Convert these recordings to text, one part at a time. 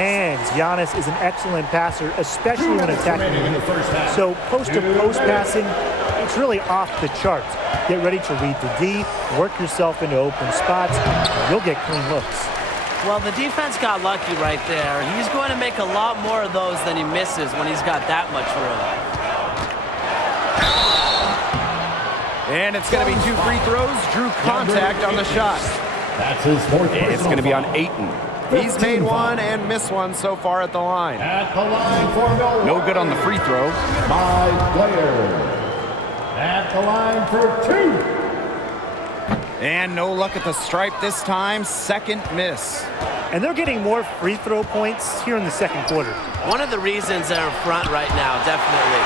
hands. Giannis is an excellent passer, especially when attacking the youth. So post-to-post passing, it's really off the charts. Get ready to read the D, work yourself into open spots, and you'll get clean looks. Well, the defense got lucky right there. He's going to make a lot more of those than he misses when he's got that much room. And it's going to be 2 free throws. Drew contact on the shot. That's his fourth. It's going to be on Ayton. He's made one and missed one so far at the line. At the line for no good on the free throw. 5 players. At the line for 2. And no luck at the stripe this time. Second miss. And they're getting more free throw points here in the second quarter. One of the reasons they're in front right now, definitely.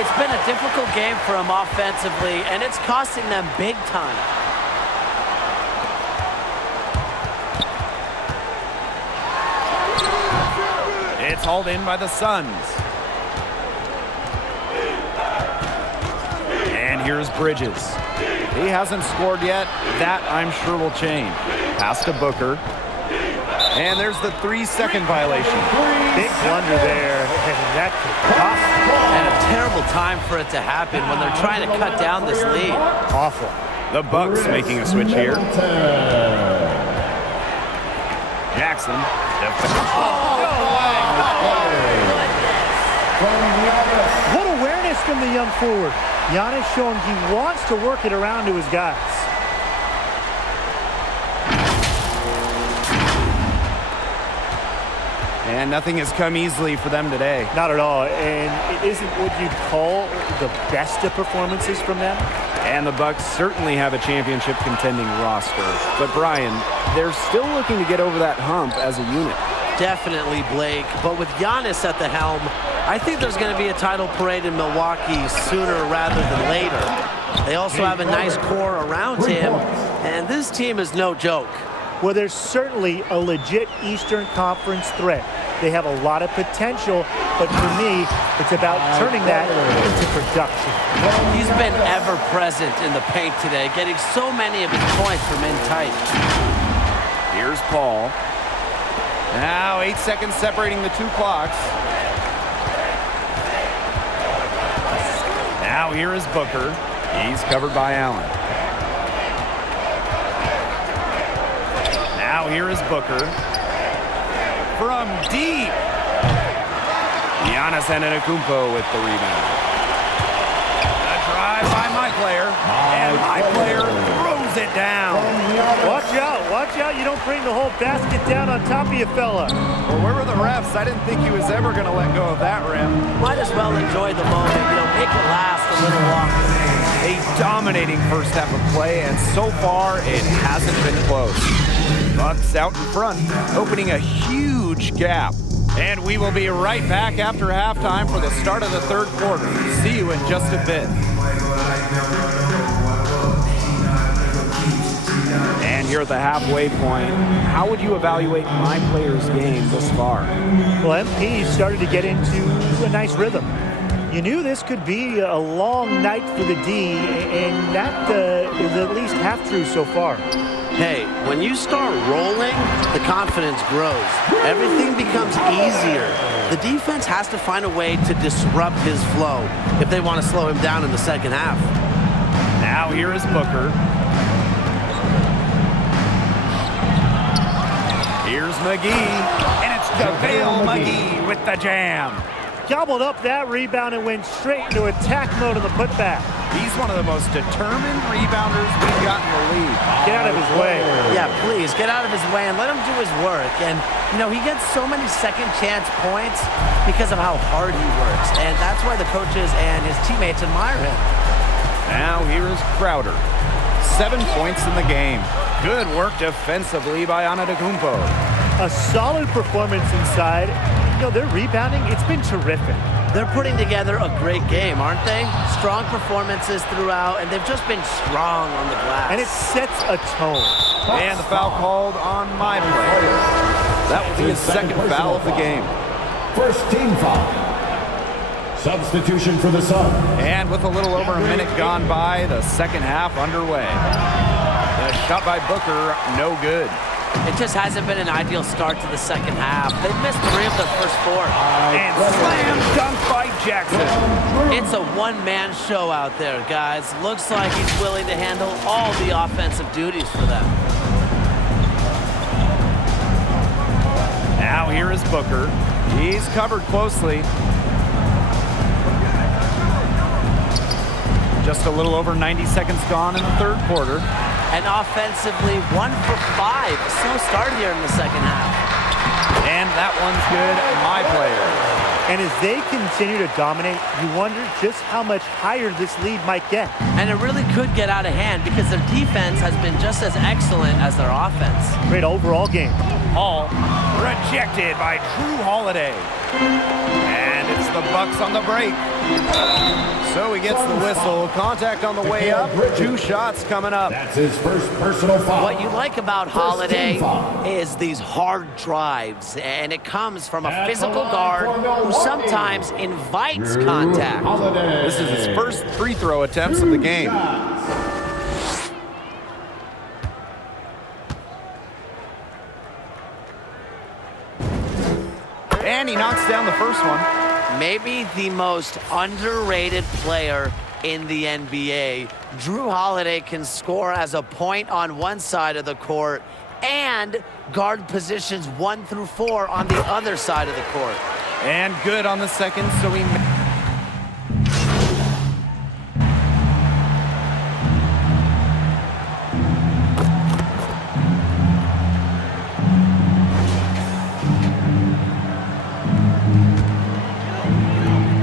It's been a difficult game for them offensively, and it's costing them big time. It's hauled in by the Suns. And here's Bridges. He hasn't scored yet. That, I'm sure, will change. Pass to Booker. And there's the 3-second violation. Big blunder there. That could cost. And a terrible time for it to happen when they're trying to cut down this lead. Awful. The Bucks making a switch here. Jackson. What awareness from the young forward. Giannis showing he wants to work it around to his guys. And nothing has come easily for them today. Not at all. And it isn't what you'd call the best of performances from them. And the Bucks certainly have a championship contending roster. But Brian, they're still looking to get over that hump as a unit. Definitely, Blake. But with Giannis at the helm, I think there's going to be a title parade in Milwaukee sooner rather than later. They also have a nice core around him, and this team is no joke. Well, there's certainly a legit Eastern Conference threat. They have a lot of potential, but for me, it's about turning that into production. He's been ever present in the paint today, getting so many of his points from in tight. Here's Paul. Now 8 seconds separating the 2 clocks. Now here is Booker. He's covered by Allen. Now here is Booker. From deep. Giannis Antetokounmpo with the rebound. A drive by my player. And my player throws it down. Watch out. You don't bring the whole basket down on top of you, fella. Well, where were the refs? I didn't think he was ever going to let go of that rim. Might as well enjoy the moment, make it last a little longer. A dominating first half of play, and so far it hasn't been close. Bucks out in front, opening a huge gap. And we will be right back after halftime for the start of the third quarter. See you in just a bit. And here at the halfway point, how would you evaluate my player's game thus far? Well, MP started to get into a nice rhythm. You knew this could be a long night for the D, and that is at least half true so far. Hey, when you start rolling, the confidence grows. Everything becomes easier. The defense has to find a way to disrupt his flow if they want to slow him down in the second half. Now here is Booker. Here's McGee, and it's JaVale McGee with the jam. Gobbled up that rebound and went straight into attack mode on the putback. He's one of the most determined rebounders we've got in the league. Get out of his way. Yeah, please, get out of his way and let him do his work. And, he gets so many second chance points because of how hard he works. And that's why the coaches and his teammates admire him. Now here is Crowder. 7 points in the game. Good work defensively by Antetokounmpo. A solid performance inside. Their rebounding, it's been terrific. They're putting together a great game, aren't they? Strong performances throughout, and they've just been strong on the glass. And it sets a tone. And the foul called on my player. That will be his second foul of the game. First team foul. Substitution for the Suns. And with a little over a minute gone by, the second half underway. The shot by Booker, no good. It just hasn't been an ideal start to the second half. They've missed 3 of their first 4. And slam dunk by Jackson. It's a one-man show out there, guys. Looks like he's willing to handle all the offensive duties for them. Now here is Booker. He's covered closely. Just a little over 90 seconds gone in the third quarter. And offensively, 1 for 5. Slow start here in the second half. And that one's good, my player. And as they continue to dominate, you wonder just how much higher this lead might get. And it really could get out of hand because their defense has been just as excellent as their offense. Great overall game. Hall rejected by Drew Holiday. And it's the Bucks on the break. So he gets the whistle. Contact on the way up. 2 shots coming up. That's his first personal foul. What you like about Holiday is these hard drives, and it comes from a physical guard who sometimes invites contact. This is his first free throw attempts of the game. And he knocks down the first one. Maybe the most underrated player in the NBA. Drew Holiday can score as a point on one side of the court and guard positions 1 through 4 on the other side of the court. And good on the second, so he...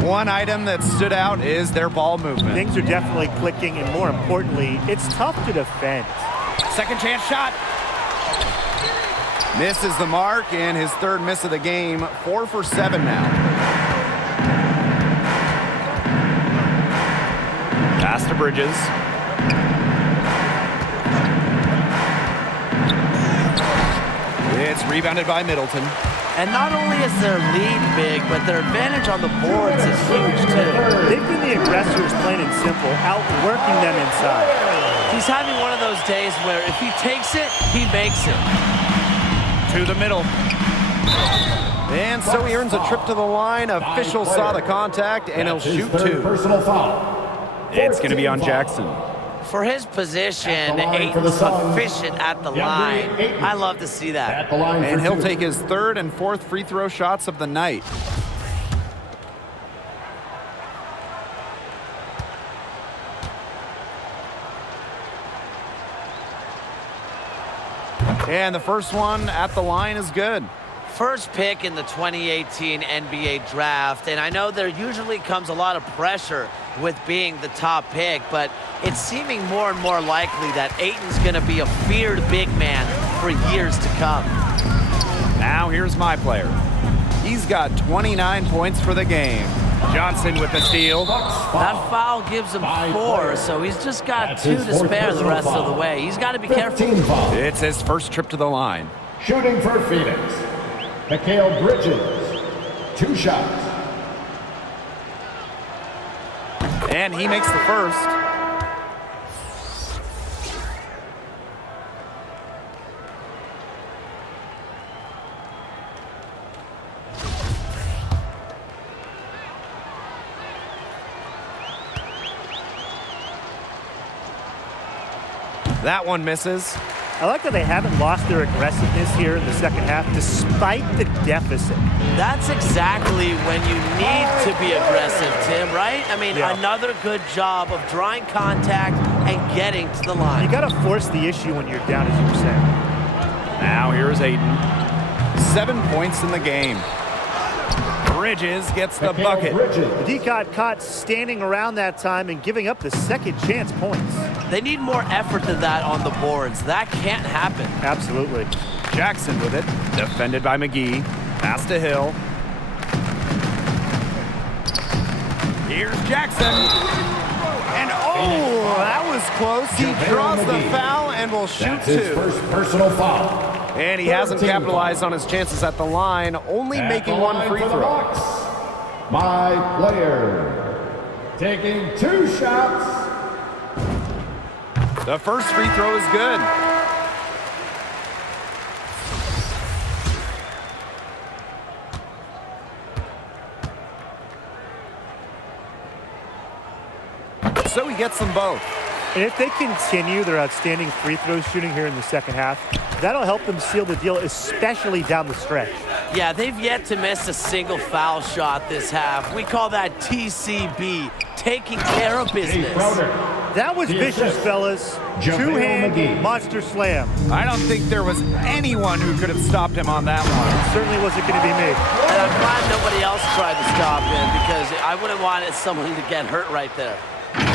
One item that stood out is their ball movement. Things are definitely clicking, and more importantly, it's tough to defend. Second chance shot. Misses the mark, and his third miss of the game. 4 for 7 now. Pass to Bridges. It's rebounded by Middleton. And not only is their lead big, but their advantage on the boards is huge, too. They've been the aggressors, plain and simple, outworking them inside. He's having one of those days where if he takes it, he makes it. To the middle. And so he earns a trip to the line. Official saw the contact, and he'll shoot 2. Personal foul. It's going to be on Jackson. For his position, Ayton's efficient at the line. I love to see that. And he'll take his 3rd and 4th free throw shots of the night. And the first one at the line is good. First pick in the 2018 NBA draft, and I know there usually comes a lot of pressure with being the top pick, but it's seeming more and more likely that Ayton's going to be a feared big man for years to come. Now here's my player. He's got 29 points for the game. Johnson with the steal. That foul gives him 4, so he's just got 2 to spare the rest of the way. He's got to be careful. It's his first trip to the line. Shooting for Phoenix, Mikal Bridges. 2 shots. And he makes the first. That one misses. I like that they haven't lost their aggressiveness here in the second half, despite the deficit. That's exactly when you need to be aggressive, Tim, right? I mean, another good job of drawing contact and getting to the line. You got to force the issue when you're down, as you were saying. Now here's Ayton. 7 points in the game. Bridges gets the bucket. The D got caught standing around that time and giving up the second chance points. They need more effort than that on the boards. That can't happen. Absolutely. Jackson with it. Defended by McGee. Pass to Hill. Here's Jackson. And oh, that was close. He draws the foul and will shoot That's his 2. first personal foul. And he hasn't capitalized on his chances at the line, only making 1 free throw. My player taking 2 shots. The first free throw is good. So he gets them both. And if they continue their outstanding free throw shooting here in the second half, that'll help them seal the deal, especially down the stretch. Yeah, they've yet to miss a single foul shot this half. We call that TCB, taking care of business. That was vicious, fellas. Two-hand monster slam. I don't think there was anyone who could have stopped him on that one. Certainly wasn't going to be me. And I'm glad nobody else tried to stop him because I wouldn't want someone to get hurt right there.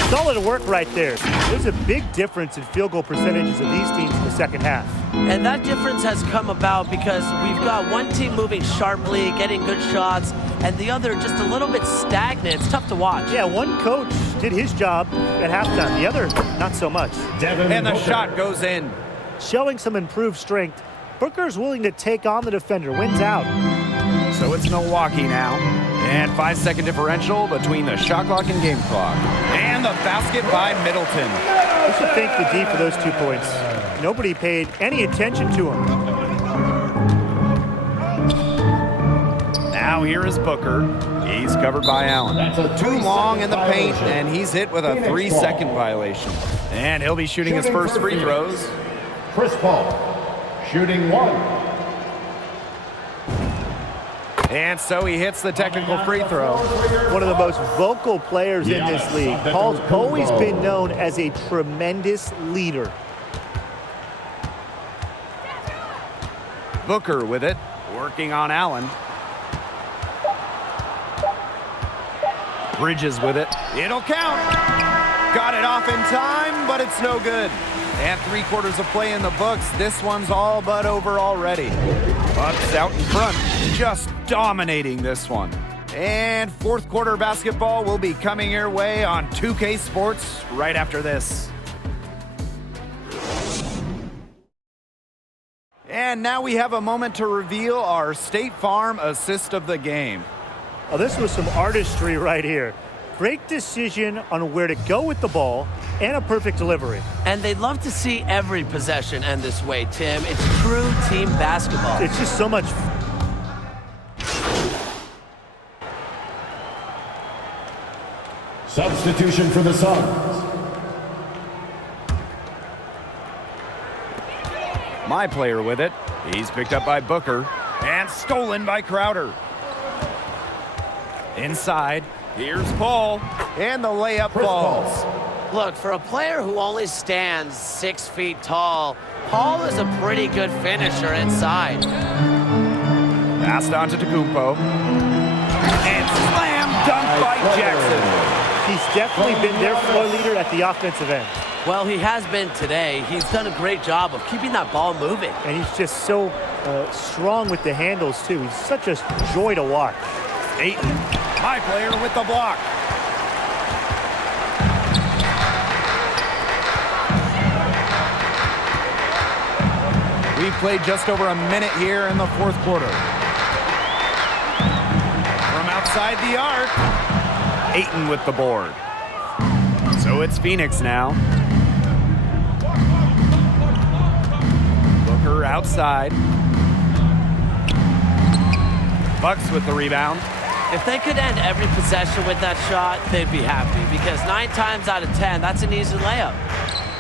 Solid work right there. There's a big difference in field goal percentages of these teams in the second half. And that difference has come about because we've got one team moving sharply, getting good shots, and the other just a little bit stagnant. It's tough to watch. Yeah, one coach did his job at halftime. The other, not so much. And the shot goes in. Showing some improved strength, Booker's willing to take on the defender. Wins out. So it's Milwaukee now. And 5-second differential between the shot clock and game clock. And the basket by Middleton. We should thank the D for those 2 points. Nobody paid any attention to him. Now here is Booker. He's covered by Allen. Too long in the paint, and he's hit with a 3-second violation. And he'll be shooting his first free throws. Chris Paul, shooting 1. And so he hits the technical free throw. One of the most vocal players in this league. Paul's always been known as a tremendous leader. Booker with it, working on Allen. Bridges with it. It'll count. Got it off in time, but it's no good. And 3/4 of play in the books. This one's all but over already. Bucks out in front, just dominating this one. And fourth quarter basketball will be coming your way on 2K Sports right after this. And now we have a moment to reveal our State Farm assist of the game. Oh, this was some artistry right here. Great decision on where to go with the ball and a perfect delivery. And they'd love to see every possession end this way, Tim. It's true team basketball. It's just so much. Substitution for the Suns. My player with it. He's picked up by Booker and stolen by Crowder. Inside, here's Paul, and the layup falls. Look, for a player who only stands 6 feet tall, Paul is a pretty good finisher inside. Passed on to Tecumpo. And slam dunk by Jackson. He's definitely been their floor leader at the offensive end. Well, he has been today. He's done a great job of keeping that ball moving. And he's just so strong with the handles, too. He's such a joy to watch. Ayton, my player with the block. We've played just over a minute here in the fourth quarter. From outside the arc, Ayton with the board. So it's Phoenix now. Booker outside. Bucks with the rebound. If they could end every possession with that shot, they'd be happy because 9 times out of 10, that's an easy layup.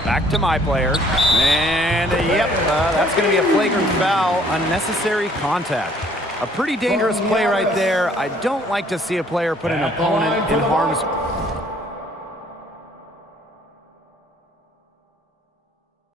Back to my player. And yep, that's going to be a flagrant foul, unnecessary contact. A pretty dangerous play right there. I don't like to see a player put an opponent in harm's